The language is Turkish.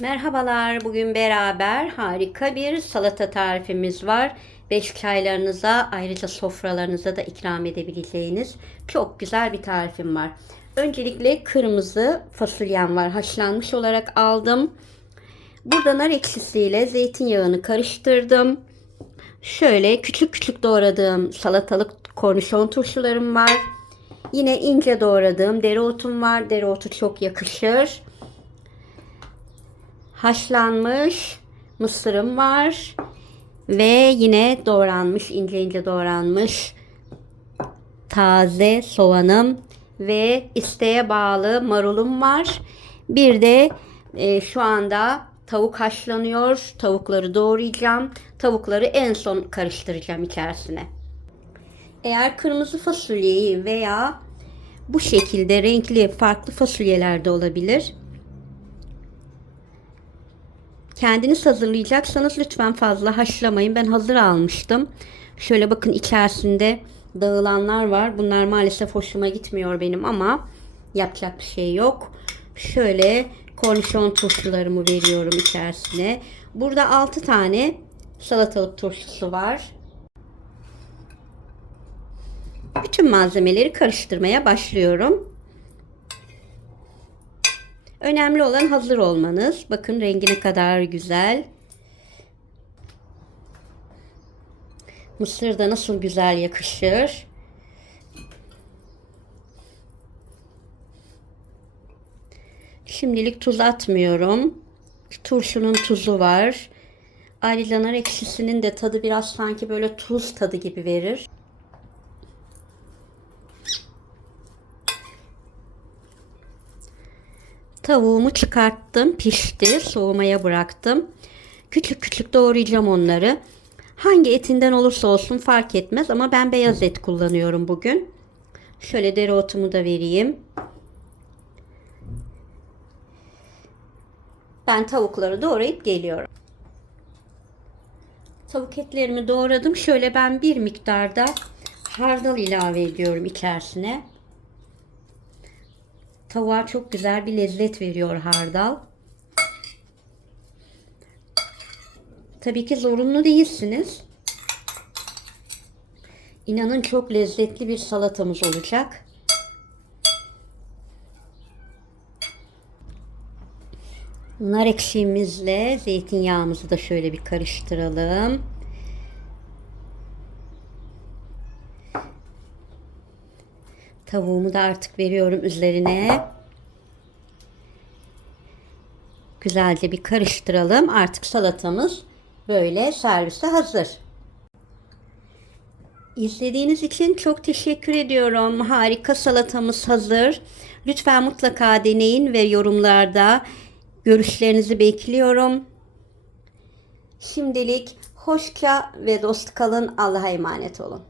Merhabalar, bugün beraber harika bir salata tarifimiz var. Beş çaylarınıza, ayrıca sofralarınıza da ikram edebileceğiniz çok güzel bir tarifim var. Öncelikle kırmızı fasulyem var. Haşlanmış olarak aldım. Burada nar ekşisiyle zeytinyağını karıştırdım. Şöyle küçük küçük doğradığım salatalık kornişon turşularım var. Yine ince doğradığım dereotum var. Dereotu çok yakışır haşlanmış mısırım var. Ve yine doğranmış, ince ince doğranmış taze soğanım ve isteğe bağlı marulum var. Bir de e, şu anda tavuk haşlanıyor. Tavukları doğrayacağım. Tavukları en son karıştıracağım içerisine. Eğer kırmızı fasulyeyi veya bu şekilde renkli farklı fasulyeler de olabilir. Kendiniz hazırlayacaksanız lütfen fazla haşlamayın. Ben hazır almıştım. Şöyle bakın içerisinde dağılanlar var. Bunlar maalesef hoşuma gitmiyor benim ama yapacak bir şey yok. Şöyle kornişon turşularımı veriyorum içerisine. Burada 6 tane salatalık turşusu var. Bütün malzemeleri karıştırmaya başlıyorum. Önemli olan hazır olmanız. Bakın rengi ne kadar güzel. Mısır da nasıl güzel yakışır. Şimdilik tuz atmıyorum. Turşunun tuzu var. Ayrıca nar ekşisinin de tadı biraz sanki böyle tuz tadı gibi verir. Tavuğumu çıkarttım, pişti, soğumaya bıraktım. Küçük küçük doğrayacağım onları. Hangi etinden olursa olsun fark etmez ama ben beyaz et kullanıyorum bugün. Şöyle dereotumu da vereyim. Ben tavukları doğrayıp geliyorum. Tavuk etlerimi doğradım. Şöyle ben bir miktarda hardal ilave ediyorum içerisine. Tavuğa çok güzel bir lezzet veriyor hardal. Tabii ki zorunlu değilsiniz. İnanın çok lezzetli bir salatamız olacak. Nar ekşimizle zeytinyağımızı da şöyle bir karıştıralım. Tavuğumu da artık veriyorum üzerine. Güzelce bir karıştıralım. Artık salatamız böyle servise hazır. İzlediğiniz için çok teşekkür ediyorum. Harika salatamız hazır. Lütfen mutlaka deneyin ve yorumlarda görüşlerinizi bekliyorum. Şimdilik hoşça ve dost kalın. Allah'a emanet olun.